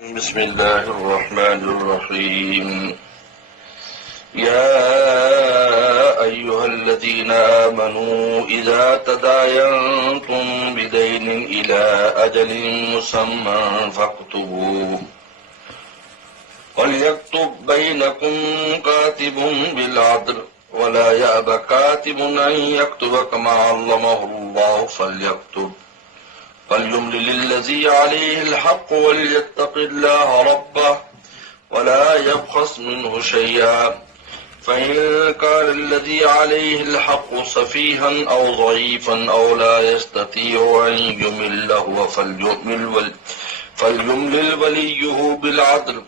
بسم الله الرحمن الرحيم. يا أيها الذين آمنوا إذا تداينتم بدين إلى أجل مسمى فاكتبوه وليكتب بينكم كاتب بالعدل ولا يأب كاتب أن يكتب كما علمه الله فليكتب فليملل الذي عليه الحق وليتق الله ربه ولا يبخس منه شيئا فإن كان الذي عليه الحق سفيها أو ضعيفا أو لا يستطيع أن يمل هو فليملل وليه بالعدل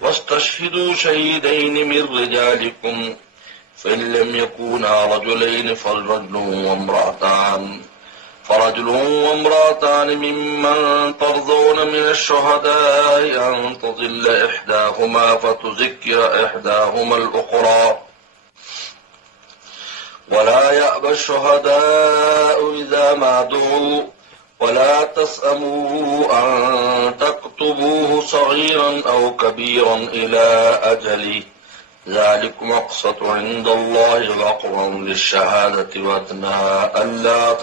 واستشهدوا شهيدين من رجالكم فإن لم يكونا رجلين فرجل وامرأتان ممن ترضون من الشهداء أن تضل إحداهما فتذكر إحداهما الأخرى ولا يأبى الشهداء إذا ما دعوا ولا تسأموا أن تكتبوه صغيرا أو كبيرا إلى أجله ذلكم أقسط عند الله وأقوم للشهادة وأدنى ألا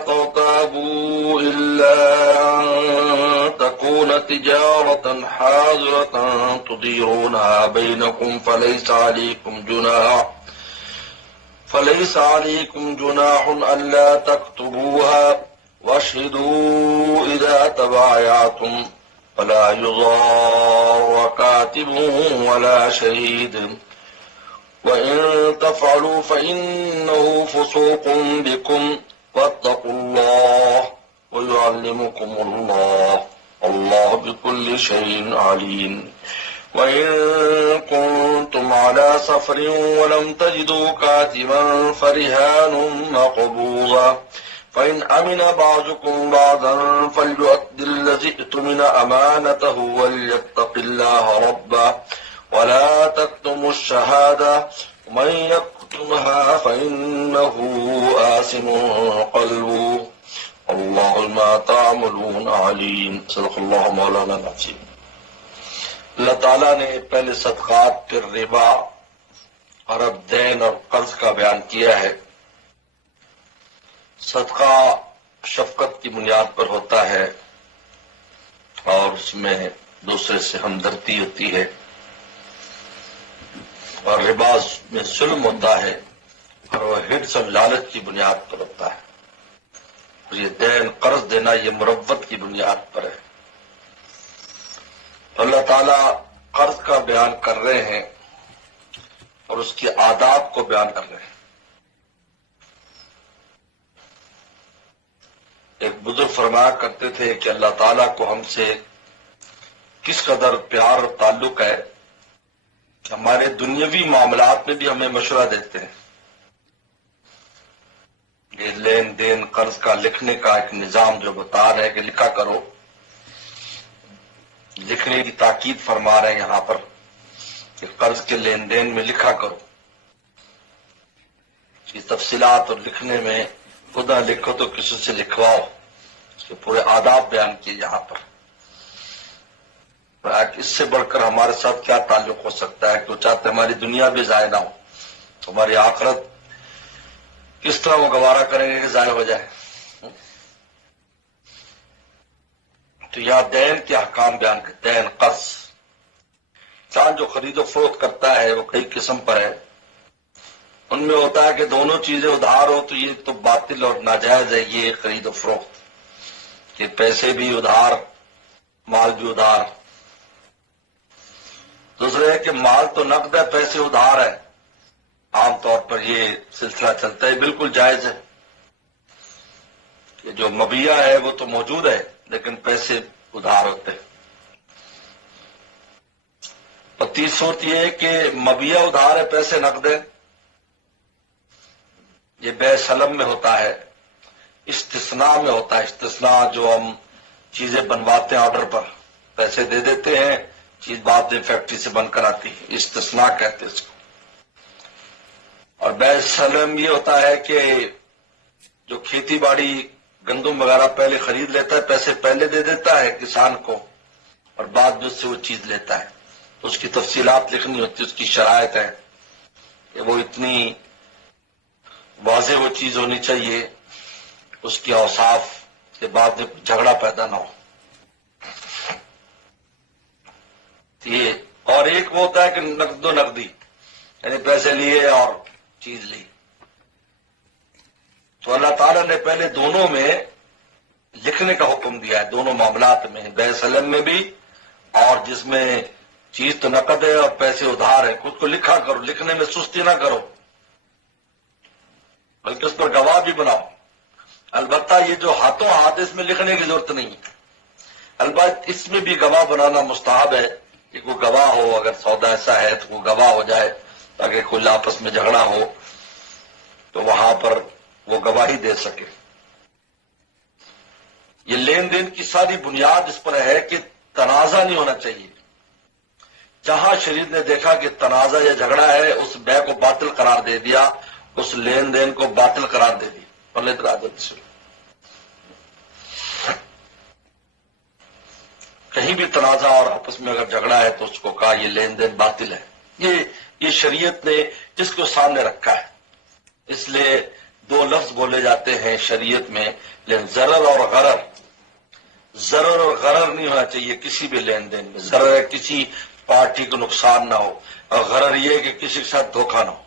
ترتابوا إلا أن تكون تجارة حاضرة تديرونها بينكم فليس عليكم جناح ألا تكتبوها واشهدوا إذا تبايعتم ولا يضار كاتب ولا شهيد وإن تفعلوا فإنه فسوق بكم واتقوا الله ويعلمكم الله والله بكل شيء عليم. وإن كنتم على سفر ولم تجدوا كاتبا فرهان مقبوضا فإن أمن بعضكم بعضا فليؤد الذي اؤتمن أمانته وليتق الله ربه ولا تكتموا الشهادة ومن يكتمها فإنه آثم قلبه والله ما تعملون عليم. صدق اللہ مولانا العظیم. اللہ تعالیٰ نے پہلے صدقات پھر ربا اور اب دین اور قرض کا بیان کیا ہے. صدقہ شفقت کی بنیاد پر ہوتا ہے اور اس میں دوسرے سے ہمدردی ہوتی ہے اور ربا میں ظلم ہوتا ہے اور وہ حرص اور لالچ کی بنیاد پر ہوتا ہے. اور یہ دین قرض دینا یہ مروت کی بنیاد پر ہے. اللہ تعالیٰ قرض کا بیان کر رہے ہیں اور اس کے آداب کو بیان کر رہے ہیں. ایک بزرگ فرمایا کرتے تھے کہ اللہ تعالیٰ کو ہم سے کس قدر پیار اور تعلق ہے کہ ہمارے دنیاوی معاملات میں بھی ہمیں مشورہ دیتے ہیں. یہ لین دین قرض کا لکھنے کا ایک نظام جو بتا رہے ہیں کہ لکھا کرو، لکھنے کی تاکید فرما رہے ہیں یہاں پر کہ قرض کے لین دین میں لکھا کرو. یہ تفصیلات اور لکھنے میں خدا لکھو تو کسی سے لکھواؤ، اس کے پورے آداب بیان کیے یہاں پر. اس سے بڑھ کر ہمارے ساتھ کیا تعلق ہو سکتا ہے کہ وہ چاہتے ہماری دنیا بھی ضائع نہ ہو، ہماری آخرت کس طرح وہ گوارا کریں گے کہ ضائع ہو جائے. تو یہاں دین کے احکام بیان کرتے ہیں. دین قرض انسان جو خرید و فروخت کرتا ہے وہ کئی قسم پر ہے. ان میں ہوتا ہے کہ دونوں چیزیں ادھار ہو تو یہ تو باطل اور ناجائز ہے یہ خرید و فروخت، کہ پیسے بھی ادھار مال بھی ادھار. دوسرے ہے کہ مال تو نقد ہے پیسے ادھار ہے. عام طور پر یہ سلسلہ چلتا ہے، بالکل جائز ہے کہ جو مبیع ہے وہ تو موجود ہے لیکن پیسے ادھار ہوتے ہیں. اور تیسری صورت یہ ہے کہ مبیع ادھار ہے پیسے نقد ہے. یہ بے سلم میں ہوتا ہے، استثناء میں ہوتا ہے. استثناء جو ہم چیزیں بنواتے ہیں آرڈر پر، پیسے دے دیتے ہیں، چیز بعد میں فیکٹری سے بن کر آتی ہے، استثناء کہتے ہیں اس کو. اور بے سلم یہ ہوتا ہے کہ جو کھیتی باڑی گندم وغیرہ پہلے خرید لیتا ہے، پیسے پہلے دے دیتا ہے کسان کو، اور بعد میں اس سے وہ چیز لیتا ہے، تو اس کی تفصیلات لکھنی ہوتی ہے، اس کی شرائط ہے کہ وہ اتنی واضح وہ چیز ہونی چاہیے، اس کی اوصاف کے بعد میں جھگڑا پیدا نہ ہو۔ یہ اور ایک وہ ہوتا ہے کہ نقد و نقدی، یعنی پیسے لیے اور چیز لی۔ تو اللہ تعالیٰ نے پہلے دونوں میں لکھنے کا حکم دیا ہے، دونوں معاملات میں، بیع سلم میں بھی، اور جس میں چیز تو نقد ہے اور پیسے ادھار ہے، خود کو لکھا کرو، لکھنے میں سستی نہ کرو، بلکہ اس پر گواہ بھی بناؤ۔ البتہ یہ جو ہاتھوں ہاتھ، اس میں لکھنے کی ضرورت نہیں ہے، البتہ اس میں بھی گواہ بنانا مستحب ہے کہ کوئی گواہ ہو، اگر سودا ایسا ہے تو کوئی گواہ ہو جائے، تاکہ کوئی آپس میں جھگڑا ہو تو وہاں پر وہ گواہی دے سکے۔ یہ لین دین کی ساری بنیاد اس پر ہے کہ تنازع نہیں ہونا چاہیے۔ جہاں شریعت نے دیکھا کہ تنازع یا جھگڑا ہے، اس بیع کو باطل قرار دے دیا، اس لین دین کو باطل قرار دے دی۔ کہیں بھی تنازع اور آپس میں اگر جھگڑا ہے تو اس کو کہا یہ لین دین باطل ہے۔ یہ شریعت نے اس کو سامنے رکھا ہے، اس لیے دو لفظ بولے جاتے ہیں شریعت میں، لیکن ضرر اور غرر، ضرر اور غرر نہیں ہونا چاہیے کسی بھی لین دین میں۔ ضرر ہے کسی پارٹی کو نقصان نہ ہو، اور غرر یہ ہے کہ کسی کے ساتھ دھوکہ نہ ہو۔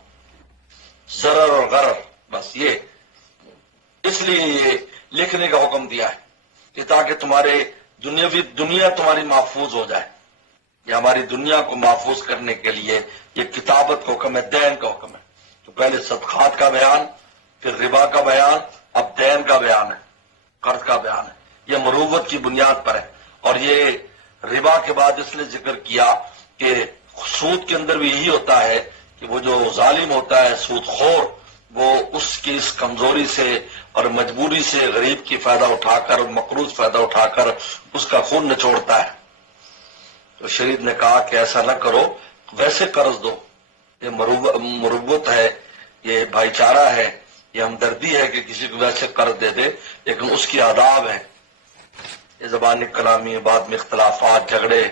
ضرر اور غرر، بس یہ، اس لیے یہ لکھنے کا حکم دیا ہے کہ تاکہ تمہارے دنیا تمہاری محفوظ ہو جائے۔ یہ ہماری دنیا کو محفوظ کرنے کے لیے یہ کتابت کا حکم ہے، دین کا حکم ہے۔ تو پہلے صدقات کا بیان، پھر ربا کا بیان، اب دین کا بیان ہے، قرض کا بیان ہے۔ یہ مروت کی بنیاد پر ہے، اور یہ ربا کے بعد اس نے ذکر کیا کہ سود کے اندر بھی یہی ہوتا ہے کہ وہ جو ظالم ہوتا ہے، سود خور، وہ اس کی اس کمزوری سے اور مجبوری سے غریب کی فائدہ اٹھا کر، مقروض فائدہ اٹھا کر اس کا خون نچوڑتا ہے۔ تو شریعت نے کہا کہ ایسا نہ کرو، ویسے قرض دو۔ یہ مروت ہے، یہ بھائی چارہ ہے، یہ ہمدردی ہے کہ کسی کو ویسے قرض دے دے، لیکن اس کی آداب ہے۔ یہ زبانی کلامی، بعد میں اختلافات، جھگڑے،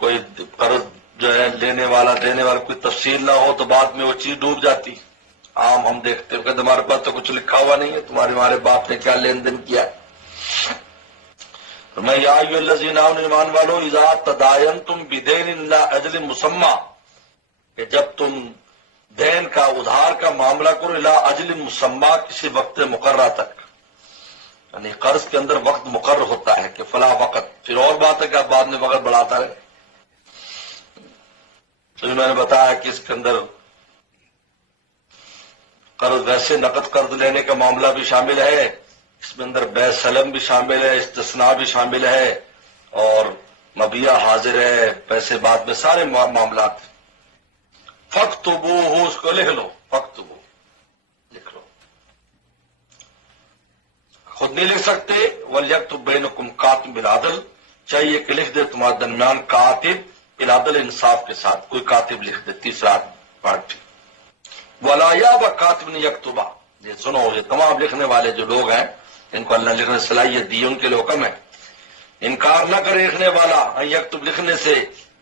کوئی قرض جو ہے لینے والا دینے والا کوئی تفصیل نہ ہو تو بعد میں وہ چیز ڈوب جاتی۔ عام ہم دیکھتے ہیں کہ تمہارے پاس تو کچھ لکھا ہوا نہیں ہے، تمہارے باپ نے کیا لین دین کیا۔ میں یا ایھا الذین آمنوا، ایمان والو، اذا تداینتم بدین الی اجل مسمی، کہ جب تم دین کا، ادھار کا معاملہ کرو، الی اجل مسمی، کسی وقت مقررہ تک، یعنی قرض کے اندر وقت مقرر ہوتا ہے کہ فلاں وقت، پھر اور بات ہے کہ آپ بعد میں وقت بڑھاتا رہے۔ تو میں نے بتایا کہ اس کے اندر قرض، ویسے نقد قرض لینے کا معاملہ بھی شامل ہے، اس میں اندر بیع سلم بھی شامل ہے، استثناء بھی شامل ہے، اور مبیع حاضر ہے، پیسے بعد میں، سارے معاملات۔ فاکتبوہ، اس کو لکھ لو، فاکتبوہ، لکھ لو، خود نہیں لکھ سکتے۔ وَلْيَكْتُبْ بَيْنَكُمْ كَاتِبٌ بِالْعَدْلِ، چاہیے کہ لکھ دے تمہارے درمیان کاتب بالعدل، انصاف کے ساتھ، کوئی کاتب لکھ دے، تیسرا پارٹی۔ وَلَا يَأْبَ كَاتِبٌ يَكْتُبَ، یہ سنو، یہ تمام لکھنے والے جو لوگ ہیں، ان کو اللہ نے لکھنے صلاحیت دی، ان کے لیے حکم ہے، انکار نہ کرے لکھنے والا ان یکتب، لکھنے سے،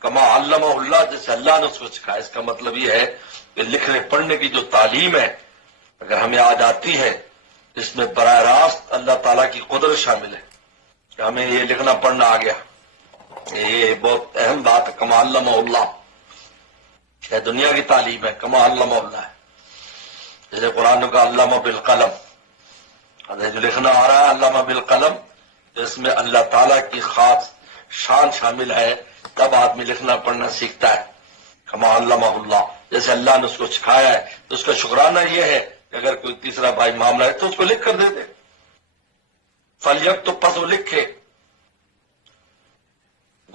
کما علمہ اللہ، جیسے اللہ نے اس کو سکھایا۔ اس کا مطلب یہ ہے کہ لکھنے پڑھنے کی جو تعلیم ہے، اگر ہمیں آج آتی ہے، اس میں براہ راست اللہ تعالیٰ کی قدرت شامل ہے کہ ہمیں یہ لکھنا پڑھنا آ گیا۔ یہ بہت اہم بات ہے، کما علمہ اللہ، یہ دنیا کی تعلیم ہے، کما علمہ اللہ ہے۔ جیسے قرآن کا علامہ بالقلم، جو لکھنا آ رہا ہے علامہ بالقلم، اس میں اللہ تعالیٰ کی خاص شان شامل ہے، تب آدمی لکھنا پڑھنا سیکھتا ہے، کما علمہ اللہ، جیسے اللہ نے اس کو سکھایا ہے۔ تو اس کا شکرانہ یہ ہے کہ اگر کوئی تیسرا بھائی معاملہ ہے تو اس کو لکھ کر دے دے، فلیکتب، تو پس وہ لکھے،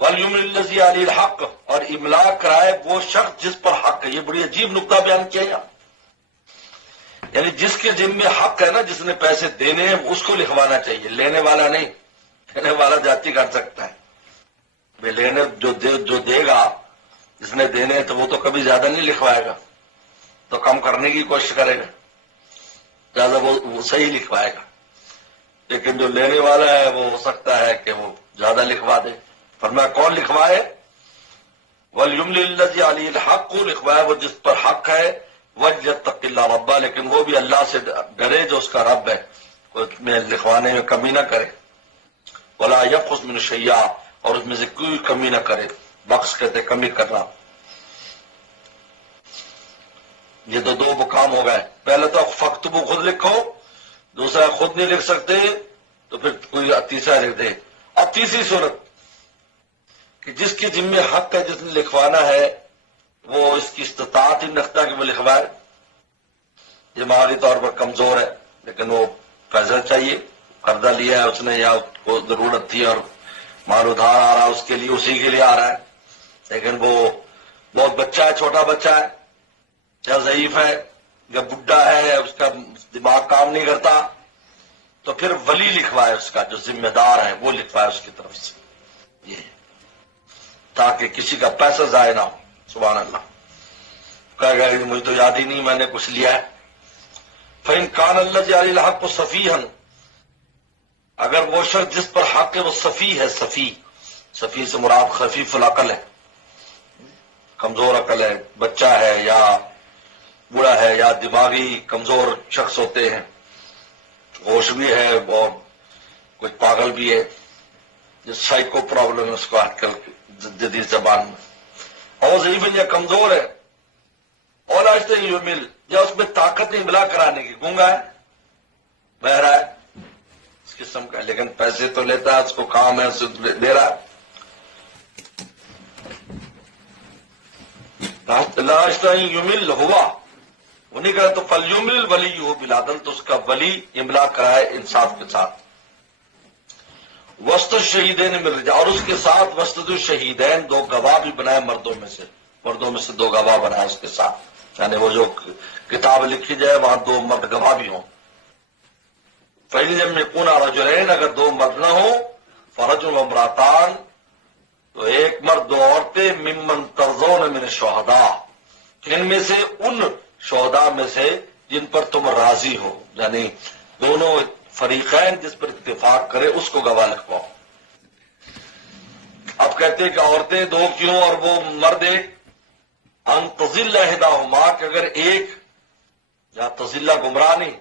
وَلْيُمْلِ الَّذِي عَلَيْهِ الْحَقُّ، اور املا کرائے وہ شخص جس پر حق ہے۔ یہ بڑی عجیب نکتہ بیان کیا یہاں، یعنی جس کے ذمہ حق ہے نا، جس نے پیسے دینے ہیں، اس کو لکھوانا چاہیے، لینے والا نہیں۔ لینے والا جاتی کر سکتا ہے، لینے جو دے گا، جس نے دینے ہیں تو وہ تو کبھی زیادہ نہیں لکھوائے گا، تو کم کرنے کی کوشش کرے گا، زیادہ وہ صحیح لکھوائے گا۔ لیکن جو لینے والا ہے وہ ہو سکتا ہے کہ وہ زیادہ لکھوا دے۔ فرمایا کون لکھوائے؟ وَلْيُمْلِلِ الَّذِي عَلَيْهِ الْحَقُّ، لکھوائے وہ جس پر حق ہے، وَلْيَتَّقِ اللَّهَ رَبَّهُ، لیکن وہ بھی اللہ سے ڈرے جو اس کا رب ہے، اس میں لکھوانے میں کمی نہ کرے۔ وَلَا يَبْخَسْ مِنْهُ شَيْئًا، اور اس میں سے کوئی کمی نہ کرے۔ بخش کہتے کمی کرنا۔ یہ تو دو مقام ہو گئے۔ پہلے تو فَاكْتُبُوا، خود لکھو، دوسرا خود نہیں لکھ سکتے تو پھر کوئی تیسرا لکھ دے۔ اب تیسری صورت کہ جس کے ذمہ حق ہے، جس نے لکھوانا ہے، وہ اس کی استطاعت ہی رکھتا کہ وہ لکھوائے، دماغی طور پر کمزور ہے، لیکن وہ پیسہ چاہیے، قرضہ لیا ہے اس نے یا اس کو ضرورت تھی اور مال ادھار آ رہا ہے اس کے لیے، اسی کے لیے آ رہا ہے، لیکن وہ بہت بچہ ہے، چھوٹا بچہ ہے، یا ضعیف ہے یا بڈھا ہے، اس کا دماغ کام نہیں کرتا، تو پھر ولی لکھوائے، اس کا جو ذمہ دار ہے وہ لکھوائے اس کی طرف سے، یہ تاکہ کسی کا پیسہ ضائع نہ ہو۔ سبحان اللہ۔ کہے گا مجھے تو یاد ہی نہیں میں نے کچھ لیا ہے۔ فَإِنْ كَانَ الَّذِي عَلَيْهِ الْحَقُّ صَفِيحًا، اگر وہ شخص جس پر حق ہے وہ صفی ہے، صفی سے مراد خفیف العقل ہے، کمزور عقل ہے، بچہ ہے یا بوڑھا ہے یا دماغی کمزور شخص ہوتے ہیں، ہوش بھی ہے اور کچھ پاگل بھی ہے، جو سائیکو پرابلم ہے اس کو آج کل جدید زبان میں، اور ضعیف یا کمزور ہے، اور آج یہ مل یا اس میں طاقت نہیں ملا کرانے کی، گونگا ہے، بہرا ہے، اس قسم کا، لیکن پیسے تو لیتا ہے، اس کو کام ہے، اسے دے رہا ہے۔ لا یمل ہوا، وہ نہیں کہا تو فلیمل ولی ہو بالعدل، تو اس کا ولی املا کرائے انصاف کے ساتھ۔ وسط الشہیدین من الرجال، اور اس کے ساتھ وسط الشہیدین دو گواہ بھی بنائے مردوں میں سے دو گواہ بنائے اس کے ساتھ، یعنی وہ جو کتاب لکھی جائے وہاں دو مرد گواہ بھی ہوں۔ فَإِن لَمْ يَكُونَا رَجُلَيْنِ، اگر دو مرد نہ ہو، فَرَجُلٌ وَامْرَأَتَانِ، تو ایک مرد دو عورتیں، ممن ترضون من الشہداء، ان میں سے ان شہداء میں سے جن پر تم راضی ہو، یعنی دونوں فریقین جس پر اتفاق کرے اس کو گواہ لکھواؤ۔ اب کہتے ہیں کہ عورتیں دو کیوں اور وہ مرد ایک؟ ان تضل احداہما، کہ اگر ایک، یا تضل گمراہ نہیں،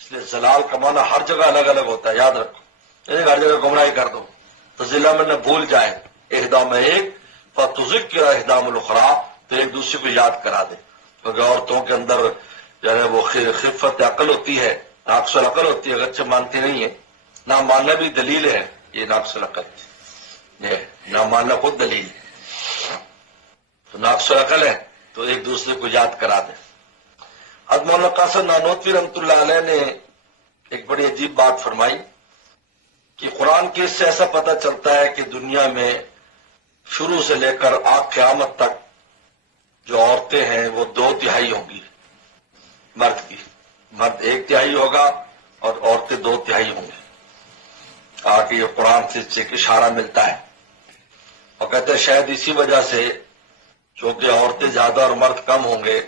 اس لیے زلال کا معنی ہر جگہ الگ الگ ہوتا ہے، یاد رکھو، ہر جگہ گمراہی کر دو، تضلہ میں نہ بھول جائے، احدا میں ایک، فتذکر احداہما الاخری، تو ایک دوسرے کو یاد کرا دے، کیونکہ عورتوں کے اندر جو ہے وہ خفت عقل ہوتی ہے، ناقص العقل ہوتی ہے، اگرچہ مانتی نہیں ہے، نہ ماننا بھی دلیل ہے، یہ ناقص العقل ہے، نہ ماننا خود دلیل ہے، تو ناقص العقل ہے تو ایک دوسرے کو یاد کرا دے۔ حضرت مولانا قاسم نانوتوی رحمۃ اللہ علیہ نے ایک بڑی عجیب بات فرمائی کہ قرآن کے اس سے ایسا پتہ چلتا ہے کہ دنیا میں شروع سے لے کر قیامت تک جو عورتیں ہیں وہ 2/3 ہوں گی مرد کی، مرد 1/3 ہوگا اور عورتیں 2/3 ہوں گی۔ آگے یہ قرآن سے ایک اشارہ ملتا ہے، اور کہتے ہیں شاید اسی وجہ سے چونکہ عورتیں زیادہ اور مرد کم ہوں گے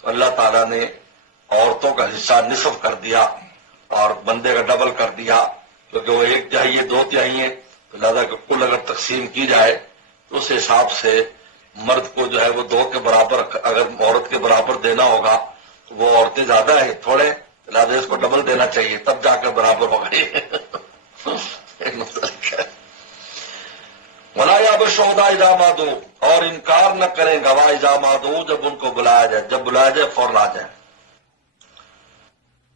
تو اللہ تعالیٰ نے عورتوں کا حصہ نصف کر دیا اور بندے کا ڈبل کر دیا، کیونکہ وہ 1/3 2/3 ہے، تو لہذا کہ کل اگر تقسیم کی جائے تو اس حساب سے مرد کو جو ہے وہ 2 کے برابر، اگر عورت کے برابر دینا ہوگا تو وہ عورتیں زیادہ ہیں تھوڑے، لہذا اس کو ڈبل دینا چاہیے تب جا کر برابر ہوگا۔ ایک مسئلہ ہے۔ وَلَا يَأْبَ الشُّهَدَاءُ إِذَا مَا دُعُوا، اور انکار نہ کریں گواہ اذا ما دعوا، جب ان کو بلایا جائے، جب بلایا جائے فوراً آ جائیں۔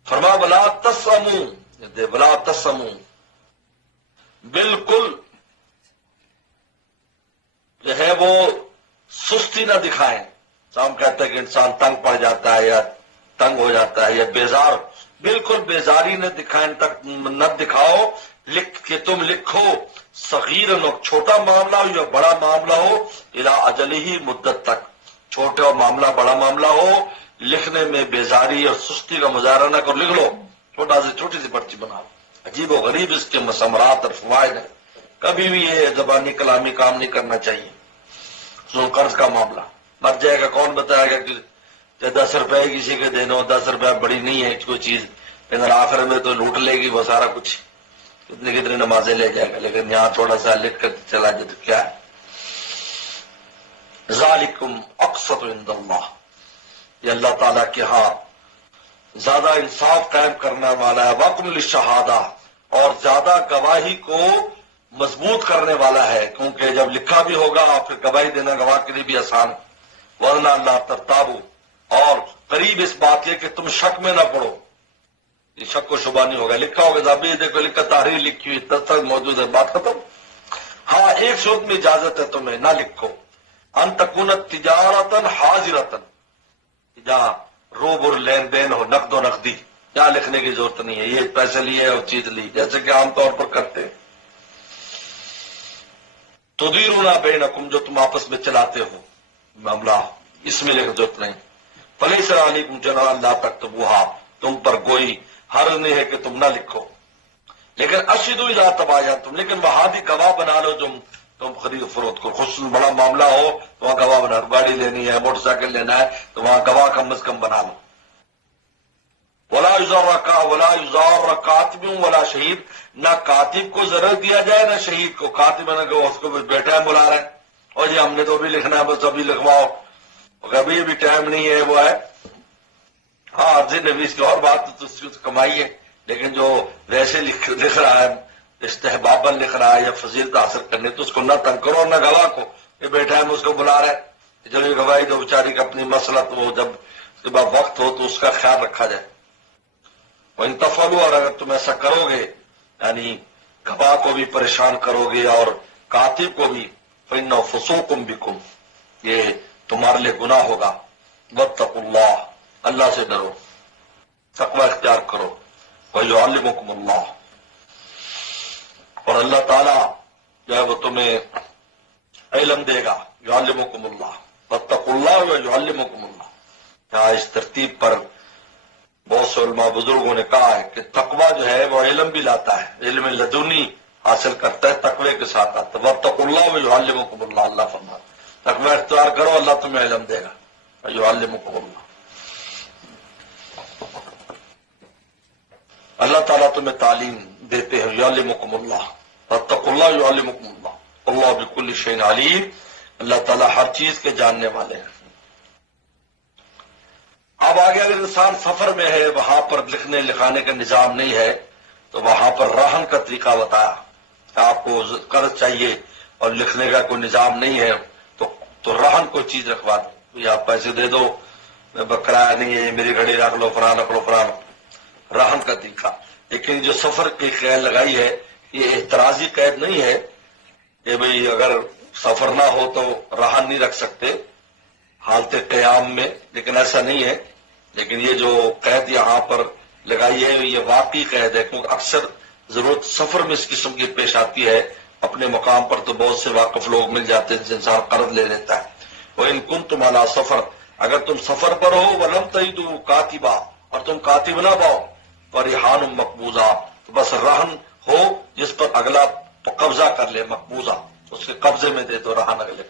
فرمایا وَلَا تَسْأَمُوا، وَلَا تَسْأَمُوا، بالکل جو ہے وہ سستی نہ دکھائیں۔ ہم کہتے ہیں کہ انسان تنگ پڑ جاتا ہے یا تنگ ہو جاتا ہے یا بیزار، بالکل بیزاری نہ دکھائیں، نہ دکھاؤ کہ تم لکھو صغیر، چھوٹا معاملہ ہو یا بڑا معاملہ ہو، الی اجلہ، مدت تک، چھوٹا معاملہ بڑا معاملہ ہو، لکھنے میں بیزاری اور سستی کا مظاہرہ نہ کرو، لکھ لو، چھوٹی سی پرچی بناؤ۔ عجیب و غریب اس کے ثمرات اور فوائد ہیں، کبھی بھی یہ زبانی کلامی کام نہیں کرنا چاہیے۔ قرض کا معاملہ مر جائے گا کون بتائے گا کہ 10 روپے کسی کے دینا ہو، 10 روپے بڑی نہیں ہے کوئی چیز، لیکن آخر میں تو لوٹ لے گی وہ سارا کچھ، کتنی کتنی نمازیں لے جائے گا، لیکن یہاں تھوڑا سا لکھ کر چلا جائے تو کیا ہے؟ ذالکم اقسط عند اللہ، یہ اللہ تعالیٰ کے ہاں زیادہ انصاف قائم کرنے والا ہے، وقم للشہادہ، اور زیادہ گواہی کو مضبوط کرنے والا ہے، کیونکہ جب لکھا بھی ہوگا پھر گواہی دینا گواہ کے لیے بھی آسان، ورنہ اللہ ترتابو، اور قریب اس بات یہ کہ تم شک میں نہ پڑو، یہ شک و شبہ نہیں ہوگا، لکھا ہوگا ابھی دیکھو لکھا تحریر لکھی ہوئی تصدیق موجود ہے، بات ختم۔ ہاں ایک صورت میں اجازت ہے تمہیں، نہ لکھو، ان تکون تجارتن حاضرتن، جہاں روب اور لین دین ہو، نقد و نقدی، یہاں لکھنے کی ضرورت نہیں ہے، یہ پیسے لیے اور چیز لی، جیسے کہ عام طور پر کرتے ہیں۔ تدیرون بینکم، جو تم آپس میں چلاتے ہو معاملہ، اس میں لکھ ضرورت نہیں۔ فلیس علیکم جناح لا تکتبوہا، تم پر کوئی حرج نہیں ہے کہ تم نہ لکھو، لیکن اشہدوا اذا تبایعتم، لیکن وہاں بھی گواہ بنا لو، تم خرید و فروخت کو خصوصاً بڑا معاملہ ہو تو وہاں گواہ بنا لو، گاڑی لینی ہے، موٹر سائیکل لینا ہے تو وہاں گواہ کم از کم بنا لو۔ ولا یضار کاتب ولا شہید، نہ کاتب کو ضرورت دیا جائے نہ شہید کو، کاتب نے کہ اس کو بیٹھا ہے بلا رہے ہیں، اور جی ہم نے تو بھی لکھنا ہے بس ابھی لکھواؤ، ابھی بھی ٹائم نہیں ہے، وہ ہے ہاں عرضی نویس کی اور بات تو اس کی کمائی ہے، لیکن جو ویسے لکھ رہا ہے استحباباً لکھ رہا ہے یا فضیلت حاصل کرنے، تو اس کو نہ تنگ کرو نہ گواہ کو، یہ بیٹھا ہے اس کو بلا رہا ہے، جب یہ گواہی دو بیچاری کا اپنی مسئلہ، تو وہ جب اس کے بعد وقت ہو تو اس کا خیال رکھا جائے۔ وَإِن تَفْعَلُوا، اور اگر تم ایسا کرو گے، یعنی گواہ کو بھی پریشان کرو گے اور کاتب کو بھی، فَإِنَّهُ فُسُوقٌ بِكُمْ، یہ تمہارے لیے گناہ ہوگا۔ وَاتَّقُوا اللَّهَ، اللہ سے ڈرو، تقوی اختیار کرو۔ وَيُعَلِّمُكُمُ اللَّهُ، اور اللہ تعالیٰ جو ہے وہ تمہیں علم دے گا۔ یعلمکم اللہ، واتقوا اللہ ویعلمکم اللہ، یہاں اس ترتیب پر بہت سے علماء بزرگوں نے کہا ہے کہ تقوی جو ہے وہ علم بھی لاتا ہے، علم لدنی حاصل کرتا ہے، تقوی کے ساتھ آتا ہے۔ واتقوا اللہ ویعلمکم اللہ، اللہ فرماتا ہے تقوی اختیار کرو اللہ تمہیں علم دے گا۔ ویعلمکم اللہ، اللہ تعالیٰ تمہیں تعلیم دیتے ہیں۔ یعلمکم اللہ، واتقوا اللہ یعلمکم اللہ، اللہ بکل شیء علیم، اللہ تعالیٰ ہر چیز کے جاننے والے ہیں۔ اب آگے اگر انسان سفر میں ہے، وہاں پر لکھنے لکھانے کا نظام نہیں ہے، تو وہاں پر رہن کا طریقہ بتایا کہ آپ کو قرض چاہیے اور لکھنے کا کوئی نظام نہیں ہے، تو رہن کوئی چیز رکھوا دو، آپ پیسے دے دو، کرایہ نہیں ہے، میری گھڑی رکھ لو، فلاں رکھ لو، فلاں، رہن کا طریقہ۔ لیکن جو سفر کی قید لگائی ہے یہ اعتراضی قید نہیں ہے کہ بھئی اگر سفر نہ ہو تو رہن نہیں رکھ سکتے حالت قیام میں، لیکن ایسا نہیں ہے۔ لیکن یہ جو قید یہاں پر لگائی ہے یہ واقعی قید ہے، کیونکہ اکثر ضرورت سفر میں اس قسم کی پیش آتی ہے، اپنے مقام پر تو بہت سے واقف لوگ مل جاتے ہیں جن سے انسان قرض لے لیتا ہے۔ وَإِن كُنتُمْ عَلَىٰ سفر، اگر تم سفر پر ہو، وَلَمْ تَجِدُوا كَاتِبًا، اور تم کاتب نہ پاؤ، فَرِحَانٌ مَقْبُوضًا، تو بس رہن ہو جس پر اگلا قبضہ کر لے، مقبوضہ، اس کے قبضے میں دے دو رہن اگلے۔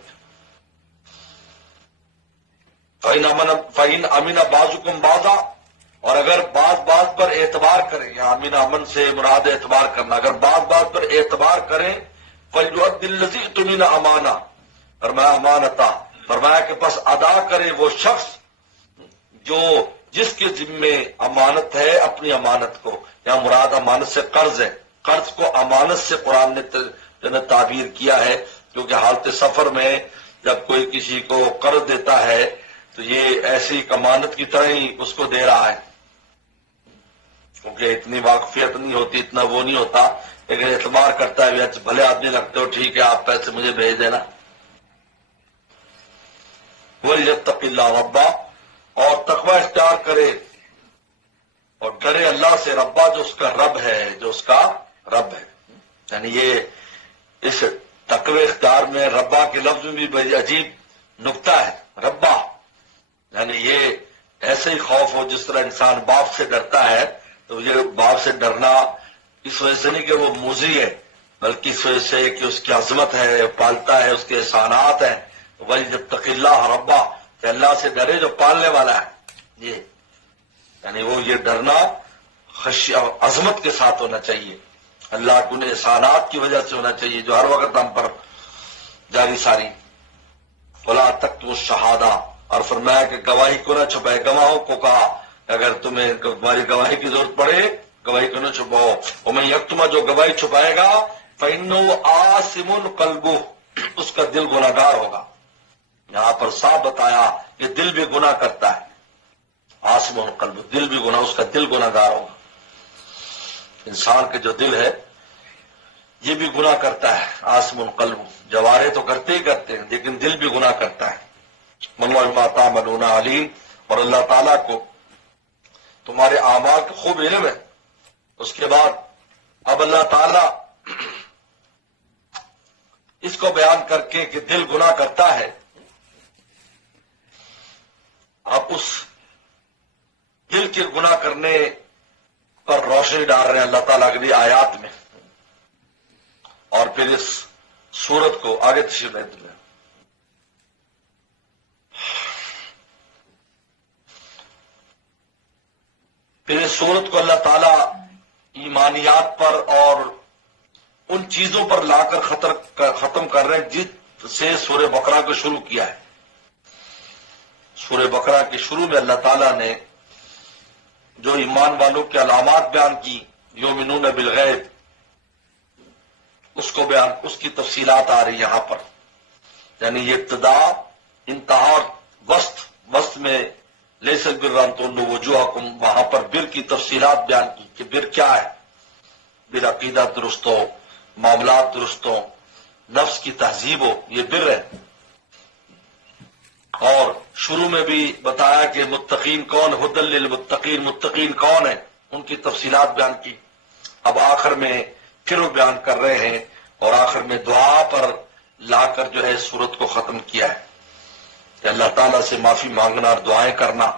فَإِنْ أَمِنَ بَعْضُكُمْ بَعْضًا، اور اگر بعض پر اعتبار کریں، یا امین امن سے مراد اعتبار کرنا، اگر بعض پر اعتبار کریں، فَلْيُؤَدِّ الَّذِي اؤْتُمِنَ أَمَانَةً، فرمایا امانتہ، فرمایا کہ پس ادا کرے وہ شخص جو جس کے ذمے امانت ہے اپنی امانت کو، یا مراد امانت سے قرض ہے، قرض کو امانت سے قرآن نے تعبیر کیا ہے، کیونکہ حالت سفر میں جب کوئی کسی کو قرض دیتا ہے تو یہ ایسی امانت کی طرح ہی اس کو دے رہا ہے، کیونکہ اتنی واقفیت نہیں ہوتی، اتنا وہ نہیں ہوتا، لیکن اعتبار کرتا ہے بھلے آدمی لگتے ہو، ٹھیک ہے آپ پیسے مجھے بھیج دینا۔ وَلْيَتَّقِ اللَّهَ رَبَّهُ، اور تقوی اختیار کرے اور ڈرے اللہ سے، ربا جو اس کا رب ہے، جو اس کا رب ہے، یعنی یہ اس تقوی اختیار میں ربا کے لفظ میں بھی بڑی عجیب نکتہ ہے، ربا یعنی یہ ایسے ہی خوف ہو جس طرح انسان باپ سے ڈرتا ہے، تو یہ باپ سے ڈرنا اس وجہ سے نہیں کہ وہ موذی ہے، بلکہ اس وجہ سے کہ اس کی عظمت ہے، پالتا ہے، اس کے احسانات ہیں۔ وَلْيَتَّقِ اللَّهَ رَبَّهُ، کہ اللہ سے ڈرے جو پالنے والا ہے، یہ یعنی وہ یہ ڈرنا عظمت کے ساتھ ہونا چاہیے، اللہ کے ان احسانات کی وجہ سے ہونا چاہیے جو ہر وقت ہم پر جاری ساری. ولا تکتموا الشہادہ، اور فرمایا کہ گواہی کو نہ چھپائے. گواہوں کو کہا اگر تمہیں تمہاری گواہی کی ضرورت پڑے گواہی کو نہ چھپاؤ. ومن یکتمھا، جو گواہی چھپائے گا فإنہ آثم قلبہ، اس کا دل گناہگار ہوگا. یہاں پر صاف بتایا کہ دل بھی گناہ کرتا ہے. آثم قلبہ، دل بھی گناہ، اس کا دل گناہگار ہوگا. انسان کے جو دل ہے یہ بھی گناہ کرتا ہے. آثم قلب، جوارے تو کرتے ہی کرتے ہیں لیکن دل بھی گناہ کرتا ہے. واللہ بما تعملون علیم، اور اللہ تعالیٰ کو تمہارے اعمال کا خوب علم ہے. اس کے بعد اب اللہ تعالیٰ اس کو بیان کر کے کہ دل گناہ کرتا ہے، اب اس دل کے گناہ کرنے پر روشنی ڈال رہے ہیں اللہ تعالیٰ کے لیے آیات میں. اور پھر اس سورت کو آگے تشریح دیتے ہیں. پھر اس سورت کو اللہ تعالیٰ ایمانیات پر اور ان چیزوں پر لا کر ختم کر رہے ہیں جس سے سورہ بقرہ کو شروع کیا ہے. سورہ بقرہ کے شروع میں اللہ تعالیٰ نے جو ایمان والوں کے علامات بیان کی، یؤمنون بالغیب، اس کو بیان، اس کی تفصیلات آ رہی یہاں پر. یعنی یہ ابتدا، انتہا اور وسط میں لیس البر ان تولوا وجوہکم، وہاں پر بر کی تفصیلات بیان کی کہ بر کیا ہے. بر عقیدہ درست ہو، معاملات درست ہو، نفس کی تہذیب ہو، یہ بر ہے. اور شروع میں بھی بتایا کہ متقین کون، ھدی للمتقین، متقین کون ہیں، ان کی تفصیلات بیان کی. اب آخر میں پھر وہ بیان کر رہے ہیں اور آخر میں دعا پر لا کر جو ہے سورت کو ختم کیا ہے کہ اللہ تعالیٰ سے معافی مانگنا اور دعائیں کرنا.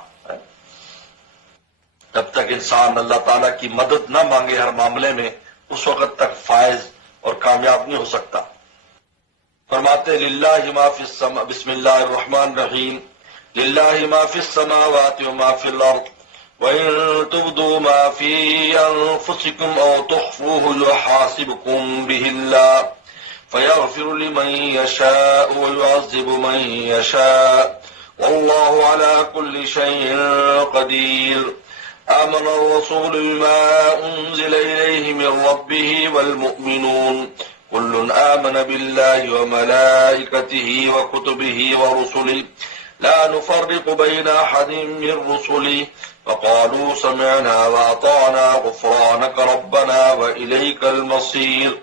جب تک انسان اللہ تعالیٰ کی مدد نہ مانگے ہر معاملے میں، اس وقت تک فائز اور کامیاب نہیں ہو سکتا. فرماتے للہ ما فی السماء، بسم اللہ الرحمن الرحیم، للہ ما فی السماوات وما فی الارض وَإِن تُبْدُوا مَا فِي أَنفُسِكُمْ أَوْ تُخْفُوهُ يُحَاسِبْكُم بِهِ اللَّهُ فَيَغْفِرُ لِمَن يَشَاءُ وَيُعَذِّبُ مَن يَشَاءُ وَاللَّهُ عَلَى كُلِّ شَيْءٍ قَدِيرٌ. آمَنَ الرَّسُولُ بِمَا أُنزِلَ إِلَيْهِ مِن رَّبِّهِ وَالْمُؤْمِنُونَ كُلٌّ آمَنَ بِاللَّهِ وَمَلَائِكَتِهِ وَكُتُبِهِ وَرُسُلِهِ لا نفرق بين أحد من رسله وقالوا سمعنا وأطعنا غفرانك ربنا وإليك المصير.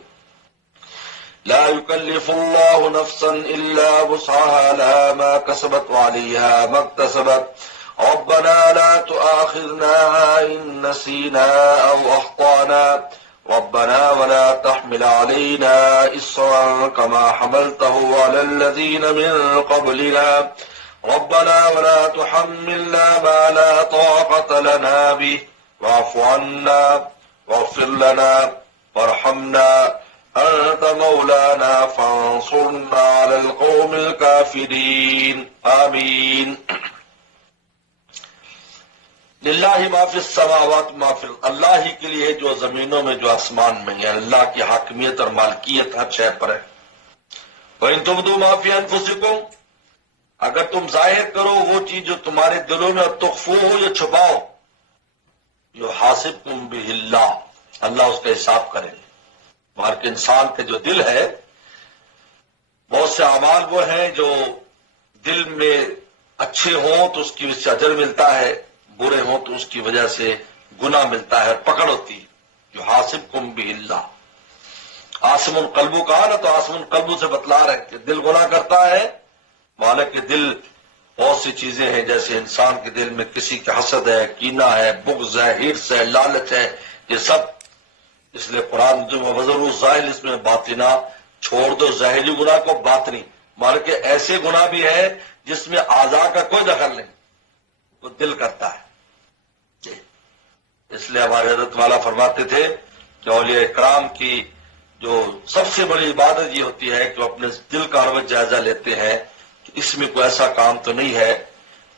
لا يكلف الله نفسا إلا وسعها لها ما كسبت وعليها ما اكتسبت ربنا لا تؤاخذنا إن نسينا أو أخطأنا ربنا ولا تحمل علينا إصرا كما حملته على الذين من قبلنا ربنا ولا تحملنا ما لا طاقة لنا به واعف عنا واغفر لنا وارحمنا أنت مولانا فانصرنا على القوم الكافرين آمین. للہ ما فی السماوات ما فی الارض، اللہ ہی کے لیے جو زمینوں میں جو آسمان میں ہے، اللہ کی حاکمیت اور مالکیت ہر شے پر ہے. وَإِن تُبْدُوا مَا فِي أَنفُسِكُمْ، اگر تم ظاہر کرو وہ چیز جو تمہارے دلوں میں، تخفوہ یا چھپاؤ، یحاسبکم بہ اللہ، اللہ اس کا حساب کرے. مار کے انسان کے جو دل ہے، بہت سے اعمال وہ ہیں جو دل میں اچھے ہوں تو اس کی وجہ سے اجر ملتا ہے، برے ہوں تو اس کی وجہ سے گناہ ملتا ہے، پکڑ ہوتی ہے. یحاسبکم بہ اللہ. آسم القلب کہا نا، تو آسم القلب سے بتلا رہے کہ دل گناہ کرتا ہے. حالانکہ دل بہت سی چیزیں ہیں، جیسے انسان کے دل میں کسی کی حسد ہے، کینہ ہے، بغض ہے، ہرس ہے، لالچ ہے، یہ سب. اس لیے قرآن جو وَذَرُوا الظَّاهِرَ، اس میں باطنہ، چھوڑ دو ظاہری گناہ کو، باطنی. حالانکہ ایسے گناہ بھی ہے جس میں اعضاء کا کوئی دخل نہیں، وہ دل کرتا ہے. اس لیے ہمارے حضرت والا فرماتے تھے کہ اولیاء اکرام کی جو سب سے بڑی عبادت یہ ہوتی ہے کہ وہ اپنے دل کا ہر وقت جائزہ لیتے ہیں کہ اس میں کوئی ایسا کام تو نہیں ہے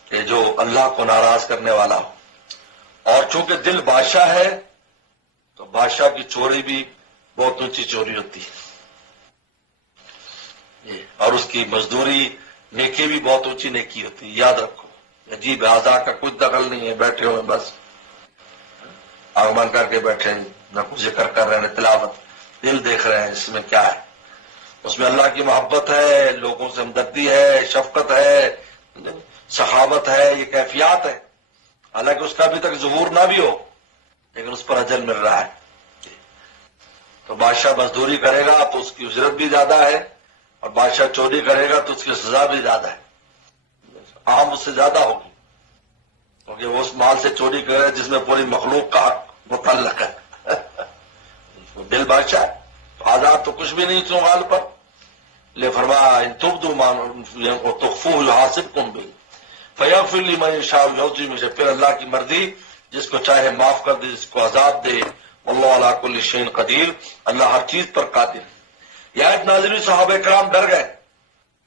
کہ جو اللہ کو ناراض کرنے والا ہو. اور چونکہ دل بادشاہ ہے تو بادشاہ کی چوری بھی بہت اونچی چوری ہوتی ہے، اور اس کی مزدوری نیکی بھی بہت اونچی نیکی ہوتی ہے، یاد رکھو۔ عجیب اعضاء کا کچھ دخل نہیں ہے، بیٹھے ہوئے بس آگمن کر کے بیٹھے ہیں، نہ کچھ ذکر کر رہے ہیں نہ تلاوت، دل دیکھ رہے ہیں اس میں کیا ہے۔ اس میں اللہ کی محبت ہے، لوگوں سے ہمدردی ہے، شفقت ہے، سخاوت ہے، یہ کیفیات ہے، حالانکہ اس کا ابھی تک ظہور نہ بھی ہو، لیکن اس پر اجر مل رہا ہے۔ تو بادشاہ مزدوری کرے گا تو اس کی اجرت بھی زیادہ ہے، اور بادشاہ چوری کرے گا تو اس کی سزا بھی زیادہ ہے، عام اس سے زیادہ ہوگی، کیونکہ وہ اس مال سے چوری کرے جس میں پوری مخلوق کا حق متعلق ہے۔ دل بادشاہ ہے تو آزاد تو کچھ بھی نہیں تم مال پر، لے فرمایا ان تبدوا ما تخفوه يحاسبكم به فيغفر لمن يشاء ويعذب من يشاء، پھر اللہ کی مرضی جس کو چاہے معاف کر دے، جس کو عذاب دے۔ واللہ علی کل شیء قدیر، اللہ ہر چیز پر قادر ہے۔ یہ آیت نازل ہوئی، صحابہ کرام ڈر گئے۔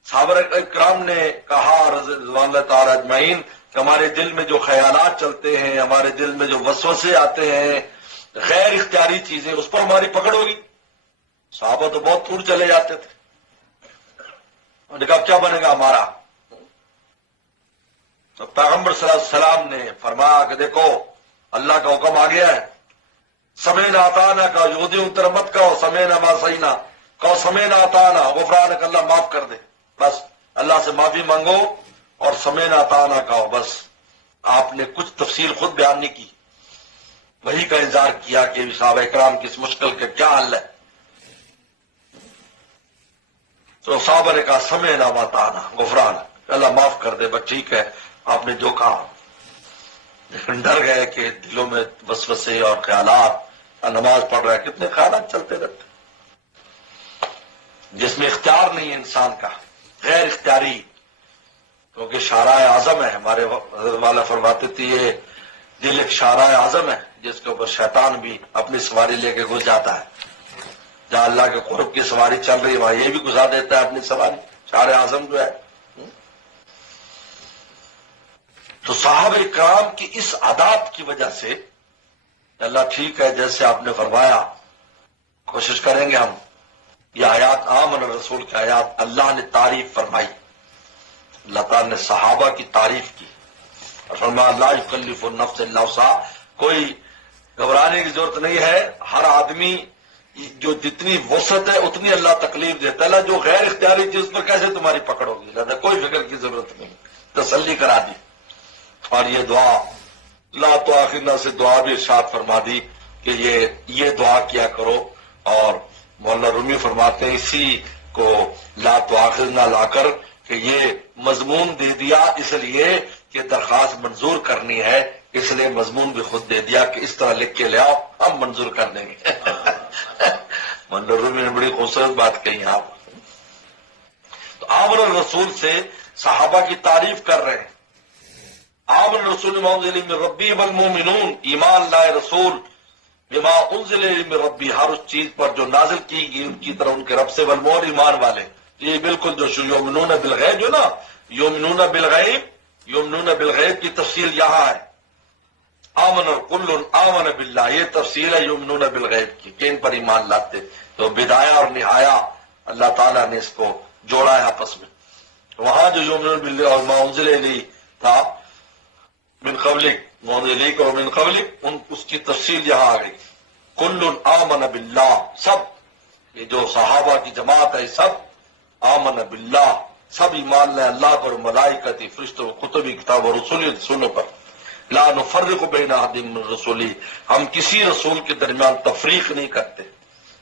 صحابہ کرام نے کہا رضوان اللہ تعالی اجمعین کہ ہمارے دل میں جو خیالات چلتے ہیں، ہمارے دل میں جو وسوسے آتے ہیں، غیر اختیاری چیزیں، اس پر ہماری پکڑ ہوگی۔ صحابہ تو بہت دور چلے جاتے تھے، انہوں نے کہا کیا بنے گا ہمارا؟ تو پیغمبر صلی اللہ علیہ وسلم نے فرمایا کہ دیکھو اللہ کا حکم آ گیا ہے، سمعنا اطعنا کا یہودی اتر مت کہو سمعنا ما سینا، کہو سمعنا اطعنا غفرانک، اللہ معاف کر دے، بس اللہ سے معافی مانگو اور سمعنا اطعنا کہو بس۔ آپ نے کچھ تفصیل خود بیان نہیں کی، وہی کا انتظار کیا کہ صحابہ کرام کی اس مشکل کا کیا حل ہے۔ تو صحابہ نے کہا سمعنا واطعنا غفرانک، اللہ معاف کر دے، بس ٹھیک ہے آپ نے جو کہا۔ لیکن ڈر گئے کہ دلوں میں وسوسے اور خیالات، نماز پڑھ رہا ہے کتنے خیالات چلتے رہتے جس میں اختیار نہیں ہے انسان کا، غیر اختیاری، کیونکہ شاہراہ اعظم ہے۔ ہمارے حضرت والا فرماتے تھے یہ دل ایک شاہراہ اعظم ہے جس کے اوپر شیطان بھی اپنی سواری لے کے گھس جاتا ہے، جہاں اللہ کے قرب کی سواری چل رہی ہے وہاں یہ بھی گھسا دیتا ہے اپنی سواری، شاہراہ اعظم جو ہے۔ تو صحابہ کرام کی اس عادات کی وجہ سے اللہ ٹھیک ہے جیسے آپ نے فرمایا، کوشش کریں گے ہم۔ یہ آیات آمن رسول کی آیات اللہ نے تعریف فرمائی، اللہ تعالیٰ نے صحابہ کی تعریف کی اور فرمایا لا یکلف النفس الا وسعها، کوئی گھبرانے کی ضرورت نہیں ہے، ہر آدمی جو جتنی وسعت ہے اتنی اللہ تکلیف دیتا ہے، اللہ جو غیر اختیاری چیز پر کیسے تمہاری پکڑ ہوگی، لہذا کوئی فکر کی ضرورت نہیں، تسلی کرا دی۔ اور یہ دعا لا تؤاخذنا سے دعا بھی ارشاد فرما دی کہ یہ دعا کیا کرو، اور مولانا رومی فرماتے ہیں اسی کو لا تؤاخذنا لا کر کہ یہ مضمون دے دیا اس لیے کہ درخواست منظور کرنی ہے، اس لیے مضمون بھی خود دے دیا کہ اس طرح لکھ کے لے آؤ ہم منظور کر دیں گے۔ مولانا رومی نے بڑی خوبصورت بات کہی آپ۔ تو آمن الرسول سے صحابہ کی تعریف کر رہے ہیں، آمن رسول بما انزل من ربی والمؤمنون، ایمان لائے رسول بما انزل من ربی، ہر اس چیز پر جو نازل کی گئی ان کی طرح ان کے رب سے، والمؤمنون ایمان والے، یہ بالکل جو یؤمنون بالغیب، جو نا یؤمنون بالغیب، یؤمنون بالغیب کی تفصیل یہاں ہے، آمن کل آمن باللہ، یہ تفصیل ہے یؤمنون بالغیب کی کہ ان پر ایمان لاتے۔ تو بدایا اور نہایا اللہ تعالیٰ نے اس کو جوڑا ہے آپس میں۔ وہاں جو یؤمنون باللہ اور ما انزل الیہ تھا من قبلک، موزیلیک اور من قبلک، اس کی تفصیل یہاں آ گئی۔ کل آمن باللہ، سب یہ جو صحابہ کی جماعت ہے سب آمن باللہ، سب ایمان لے اللہ پر، ملائکتی، فرشتوں، کتبی، کتاب اور رسولوں پر، لا نفرق بین احد من رسولی، ہم کسی رسول کے درمیان تفریق نہیں کرتے۔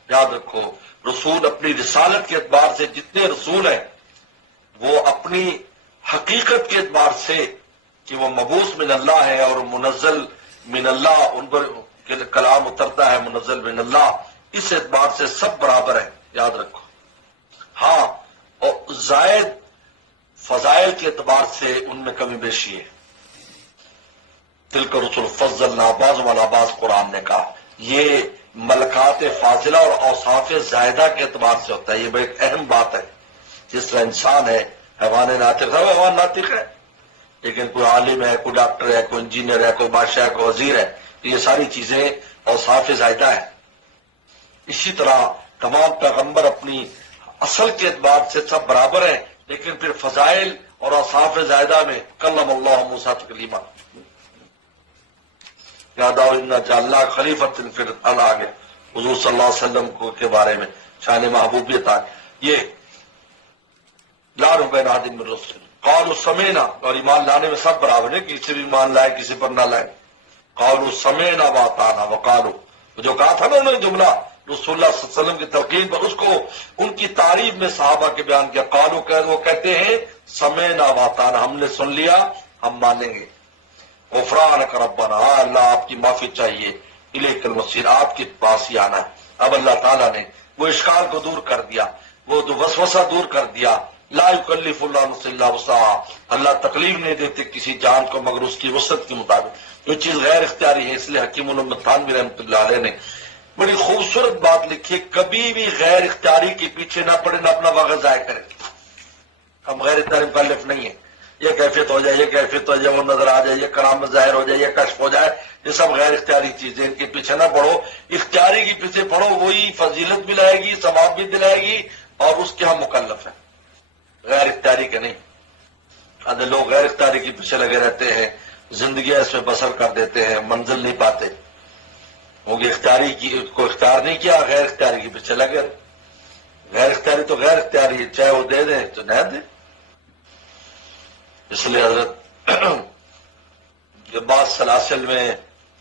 یاد رکھو رسول اپنی رسالت کے اعتبار سے جتنے رسول ہیں وہ اپنی حقیقت کے اعتبار سے کہ وہ مبعوث من اللہ ہے اور منزل من اللہ، ان پر کلام اترتا ہے منزل من اللہ، اس اعتبار سے سب برابر ہیں، یاد رکھو۔ ہاں اور زائد فضائل کے اعتبار سے ان میں کمی بیشی ہے۔ تلک رسول فضلنا بعضهم علی بعض، قرآن نے کہا یہ ملکات فاضلہ اور اوصاف زائدہ کے اعتبار سے ہوتا ہے، یہ بڑی اہم بات ہے۔ جس طرح انسان ہے، حیوان ناطق ہے، حیوان ناطق ہے، لیکن کوئی عالم ہے، کوئی ڈاکٹر ہے، کوئی انجینئر ہے، کوئی بادشاہ ہے، کوئی وزیر ہے، یہ ساری چیزیں اوصاف زائدہ ہے۔ اسی طرح تمام پیغمبر اپنی اصل کے اعتبار سے سب برابر ہیں، لیکن پھر فضائل اور اوصاف زائدہ میں کلم اللہ موسیٰ تکلیما. یاد آؤ ان جعلنا خلیفۃ فی الارض آگے حضور صلی اللہ علیہ وسلم کو کے بارے میں شان محبوبیت آ یہ لا بین احد من الرسل قالوا سمعنا، اور ایمان لانے میں سب برابر ہے، کسی بھی ایمان لائے کسی پر نہ لائے. قالوا سمعنا واطعنا وقالوا، جو کہا تھا نا انہوں نے جملہ رسول اللہ صلی اللہ علیہ وسلم کی تلقین پر، اس کو ان کی تعریف میں صحابہ کے بیان کیا. قالوا وہ کہتے ہیں سمعنا واطعنا، ہم نے سن لیا ہم مانیں گے. غفرانک ربنا، اللہ آپ کی معافی چاہیے، الیک المصیر، آپ کے پاس ہی آنا ہے. اب اللہ تعالیٰ نے وہ اشکال کو دور کر دیا، وہ وسوسہ دور کر دیا. لا یکلف اللہ نفسا الا وسعہا، اللہ تکلیف نہیں دیتے کسی جان کو مگر اس کی وسعت کے مطابق. جو چیز غیر اختیاری ہے، اس لیے حکیم الامت تھانوی رحمۃ اللہ علیہ نے بڑی خوبصورت بات لکھی، کبھی بھی غیر اختیاری کے پیچھے نہ پڑے، نہ اپنا وقت ضائع کریں. ہم غیر اختیاری مکلف نہیں ہیں، یہ کیفیت ہو جائے، یہ کیفیت ہو جائے، وہ نظر آ جائے، یہ کرامت ظاہر ہو جائے، یہ کشف ہو جائے، یہ سب غیر اختیاری چیزیں، ان کے پیچھے نہ پڑو. اختیاری کے پیچھے پڑو، وہی فضیلت بھی لائے گی، ثواب بھی دلائے گی، اور اس کے ہم مکلف ہیں، غیر اختیاری کے نہیں. ادھر لوگ غیر اختیاری کے پیچھے لگے رہتے ہیں، زندگی اس میں بسر کر دیتے ہیں، منزل نہیں پاتے. کیونکہ اختیاری کی کو اختیار نہیں کیا، غیر اختیاری کے پیچھے لگے. غیر اختیاری تو غیر اختیاری ہے، چاہے وہ دے دیں تو نہ دیں. اس لیے حضرت بعض سلاسل میں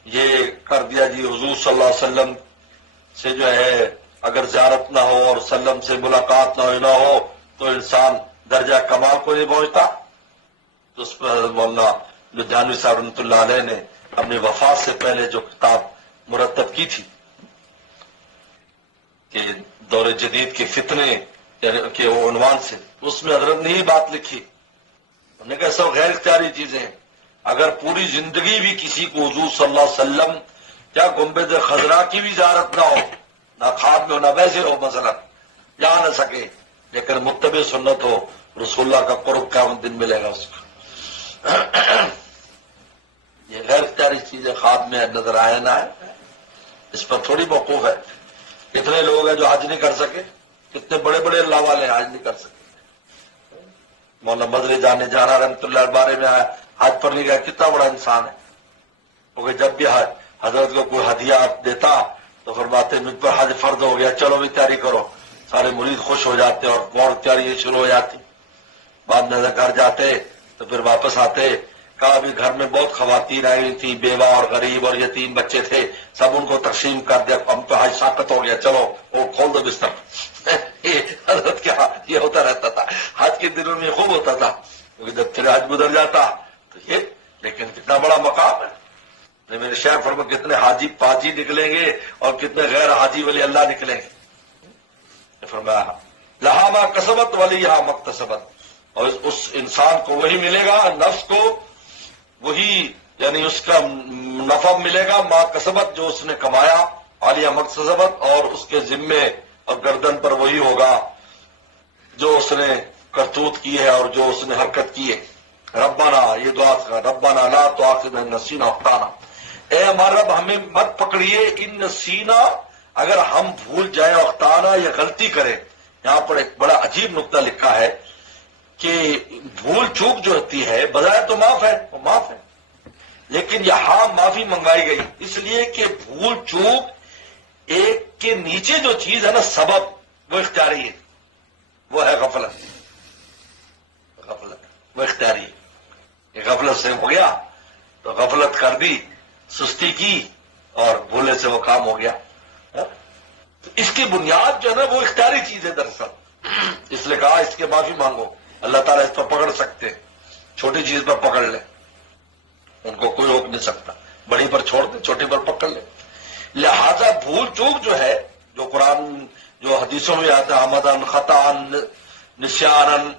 یہ کر دیا جی حضور صلی اللہ علیہ وسلم سے جو ہے اگر زیارت نہ ہو اور وسلم سے ملاقات نہ ہو تو انسان درجہ کمال کو نہیں پہنچتا. تو اس پر مولانا لدھیانوی صاحب رحمۃ اللہ علیہ نے اپنی وفات سے پہلے جو کتاب مرتب کی تھی کہ دور جدید کے فتنے کے عنوان سے، اس میں حضرت نے یہ بات لکھی، انہوں نے کہا سب غیر اختیاری چیزیں ہیں. اگر پوری زندگی بھی کسی کو حضور صلی اللہ علیہ وسلم کیا گنبد خضرا کی بھی زیارت نہ ہو، نہ خواب میں ہو، نہ ویسے ہو، مثلا جا نہ سکے، لیکن متبع سنت ہو، رسول اللہ کا قرب قیامت دن ملے گا اس کو. یہ غیر اختیاری چیزیں خواب میں نظر آئے نہ آئے، اس پر تھوڑی موقوف ہے. کتنے لوگ ہیں جو حج نہیں کر سکے، کتنے بڑے بڑے اللہ والے حج نہیں کر سکے. مولانا مدری جانے جانا رحمۃ اللہ بارے میں حج پر نہیں گیا، کتنا بڑا انسان ہے. کیونکہ جب بھی حضرت کو کوئی ہدیہ دیتا تو فرماتے مجھ پر حج فرض ہو گیا، چلو بھی تیاری کرو. سارے مرید خوش ہو جاتے اور فوراً تیاری شروع ہو جاتی. بعد میں گھر جاتے تو پھر واپس آتے، کہا بھی گھر میں بہت خواتین آئی ہوئی تھی، بیوہ اور غریب اور یتیم بچے تھے، سب ان کو تقسیم کر دیا، ہم تو حج ساقط ہو گیا، چلو وہ کھول دو بستر. حضرت کیا یہ ہوتا رہتا تھا حج کے دنوں میں، خوب ہوتا تھا. کیونکہ جب پھر حج گزر جاتا تو یہ، لیکن کتنا بڑا مقام ہے. میرے شیخ فرما کتنے حاجی پاجی نکلیں گے اور کتنے غیر حاجی ولی اللہ نکلیں گے. فرمایا لہا ما کسبت ولی یہاں مکتسبت، اور اس انسان کو وہی ملے گا، نفس کو وہی یعنی اس کا نفع ملے گا، ما کسبت جو اس نے کمایا، عالیہ مکتسبت، اور اس کے ذمے اور گردن پر وہی ہوگا جو اس نے کرتوت کی ہے اور جو اس نے حرکت کی ہے. ربنا، یہ دعا کا ربنا لا تؤاخذنا ان نسینا او اخطانا، اے ہمارا رب ہمیں مت پکڑیے ان نسینا، اگر ہم بھول جائیں، اخطانا یا غلطی کریں. یہاں پر ایک بڑا عجیب نقطہ لکھا ہے کہ بھول چوک جو ہوتی ہے بظاہر تو معاف ہے، وہ معاف ہے، لیکن یہاں معافی منگائی گئی اس لیے کہ بھول چوک ایک کے نیچے جو چیز ہے نا سبب، وہ اختیاری ہے، وہ ہے غفلت. غفلت وہ اختیاری ہے. یہ غفلت سے ہو گیا تو غفلت کر دی، سستی کی اور بھولے سے وہ کام ہو گیا. تو اس کی بنیاد جو ہے نا وہ اختیاری چیز ہے دراصل. اس لیے کہا اس کے معافی مانگو، اللہ تعالیٰ اس پر پکڑ سکتے ہیں. چھوٹی چیز پر پکڑ لے، ان کو کوئی روک نہیں سکتا، بڑی پر چھوڑ دے، چھوٹی پر پکڑ لے. لہذا بھول چوک جو ہے، جو قرآن جو حدیثوں میں آتا ہے حمدن خطان نسیانن،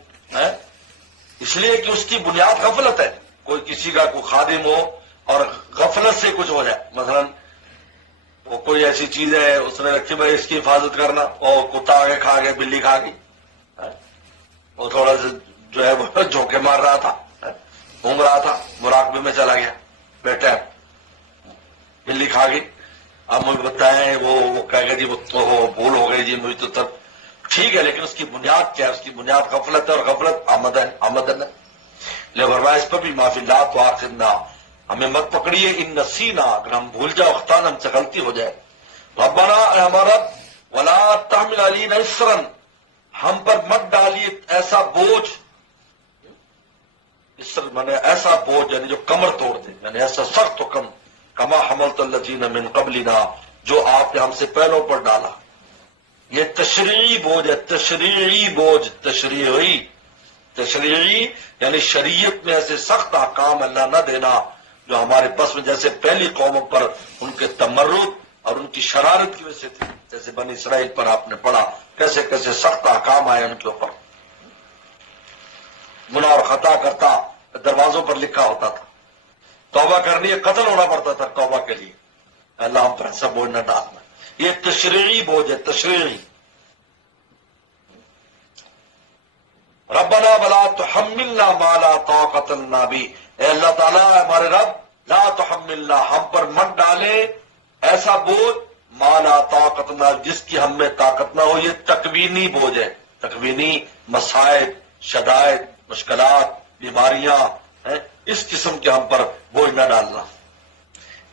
اس لیے کہ اس کی بنیاد غفلت ہے. کوئی کسی کا کوئی خادم ہو اور غفلت سے کچھ ہو جائے، مثلا وہ کوئی ایسی چیز ہے اس نے رکھی بھائی اس کی حفاظت کرنا، اور کتا آگے کھا گیا، بلی کھا گئی، وہ تھوڑا سا جو ہے وہ جھونکے مار رہا تھا، گھوم رہا تھا، مراقبے میں چلا گیا، بیٹھا بلی کھا گئی. آپ مجھے بتائیں وہ کہے گا جی وہ تو بھول ہو گئی جی مجھے تو تب ٹھیک ہے، لیکن اس کی بنیاد کیا ہے؟ اس کی بنیاد غفلت ہے، اور غفلت آمدن ہے. لے فرمایا اس پر بھی معافی لا تو آخرنا، ہمیں مت پکڑیے ان نسینا، اگر ہم بھول جاؤ اختان ہم سے غلطی ہو جائے. ربنا اے ہمارا ولا تحمل علینا اسرا، ہم پر مت ڈالیے ایسا بوجھ، اسر مانے ایسا بوجھ یعنی جو کمر توڑ دے، یعنی ایسا سخت حکم کما حملت الذین من قبلنا، جو آپ نے ہم سے پہلوں پر ڈالا. یہ تشریعی بوجھ ہے، تشریعی بوجھ، تشریعی یعنی شریعت میں ایسے سخت احکام اللہ نہ دینا جو ہمارے بس میں، جیسے پہلی قوموں پر ان کے تمرد اور ان کی شرارت کی وجہ سے تھی، جیسے بنی اسرائیل پر آپ نے پڑھا کیسے کیسے سخت احکام آئے ان کے اوپر. گناہ اور خطا کرتا دروازوں پر لکھا ہوتا تھا، توبہ کرنی ہے قتل ہونا پڑتا تھا توبہ کے لیے. اللہ ہم پر ایسا بوجھ نہ ڈالنا. یہ تشریعی بوجھ ہے، تشریعی. ربنا ولا تحملنا ما لا طاقت لنا به، اے اللہ تعالیٰ ہمارے رب، لا تحملنا ہم پر مت ڈالے ایسا بوجھ ما لا طاقت لنا جس کی ہم میں طاقت نہ ہو. یہ تکوینی بوجھ ہے، تکوینی مسائل، شدائد، مشکلات، بیماریاں ہیں، اس قسم کے ہم پر بوجھ نہ ڈالنا.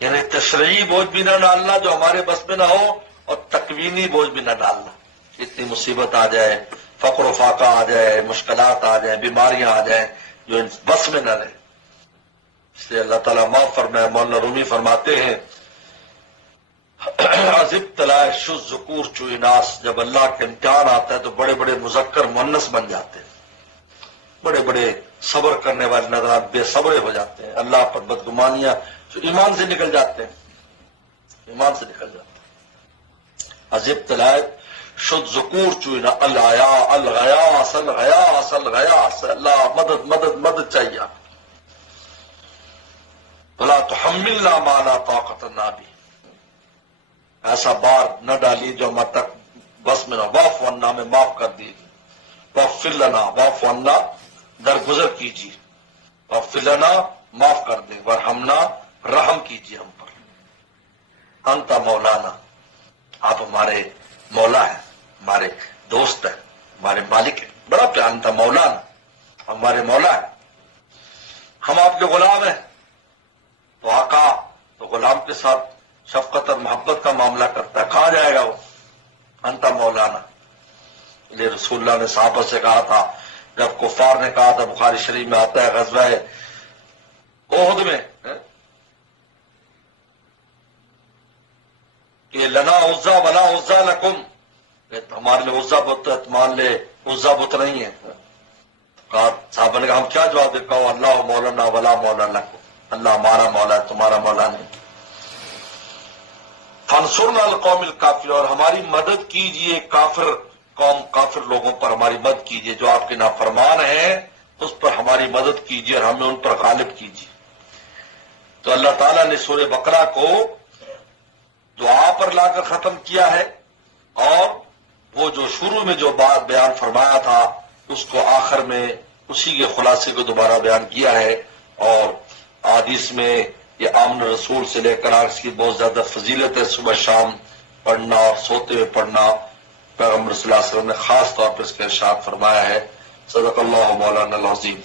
یعنی تشریعی بوجھ بھی نہ ڈالنا جو ہمارے بس میں نہ ہو، اور تکوینی بوجھ بھی نہ ڈالنا. اتنی مصیبت آ جائے، فقر و فاقہ آ جائے، مشکلات آ جائیں، بیماریاں آ جائیں جو بس میں نہ رہے. اس لیے اللہ تعالیٰ معاف فرمائے. مولانا رومی فرماتے ہیں عذب تلائے شز ذکور چوئی ناس، جب اللہ کے امتحان آتا ہے تو بڑے بڑے مذکر مؤنث بن جاتے ہیں، بڑے بڑے صبر کرنے والے نظر بے صبرے ہو جاتے ہیں، اللہ پر بدگمانیاں جو ایمان سے نکل جاتے ہیں، ایمان سے نکل جاتے ہیں. عذب تلائے شد ذکور چوئنا الغیا الغیاس الغیاس الغیاس، اللہ مدد مدد مدد چاہیے. ولا تحملنا ما لا طاقت لنا به، ایسا بار نہ ڈالیے جو ہم تک بس میں نہ. واعف عنا میں معاف کر دیجیے. واغفر لنا، واعف عنا درگزر کیجیے. واغفر لنا معاف کر دیں. ورحمنا رحم کیجیے ہم پر. انت مولانا، آپ ہمارے مولا ہیں، ہمارے دوست ہیں، ہمارے مالک ہیں. بڑا پیار. انت مولانا، ہمارے مولا ہیں، ہم آپ کے غلام ہیں. تو آقا تو غلام کے ساتھ شفقت اور محبت کا معاملہ کرتا ہے، کہاں جائے گا وہ؟ انت مولانا. یہ رسول اللہ نے صحابہ سے کہا تھا، جب کفار نے کہا تھا، بخاری شریف میں آتا ہے غزوہ احد میں کہ لنا عزا ولا عزا لکم، ہمارے لیے عزا بت ہے، تمہارے لیے عزا بت نہیں ہے. کہا صحابہ نے کہا ہم کیا جواب دے؟ کہا اللہ مولانا ولا مولا لکم، اللہ ہمارا مولا ہے، تمہارا مولا نہیں. فانصرنا القوم الکافر، اور ہماری مدد کیجئے کافر قوم، کافر لوگوں پر ہماری مدد کیجئے، جو آپ کے نافرمان ہیں اس پر ہماری مدد کیجئے اور ہمیں ان پر غالب کیجئے. تو اللہ تعالیٰ نے سورہ بقرہ کو دعا پر لا کر ختم کیا ہے، اور وہ جو شروع میں جو بات بیان فرمایا تھا اس کو آخر میں اسی کے خلاصے کو دوبارہ بیان کیا ہے. اور حدیث میں یہ آمن رسول سے لے کر اس کی بہت زیادہ فضیلت ہے، صبح شام پڑھنا اور سوتے ہوئے پڑھنا. پیغمبر صلی اللہ علیہ وسلم نے خاص طور پر اس کا ارشاد فرمایا ہے. صدق اللہ مولانا العظیم.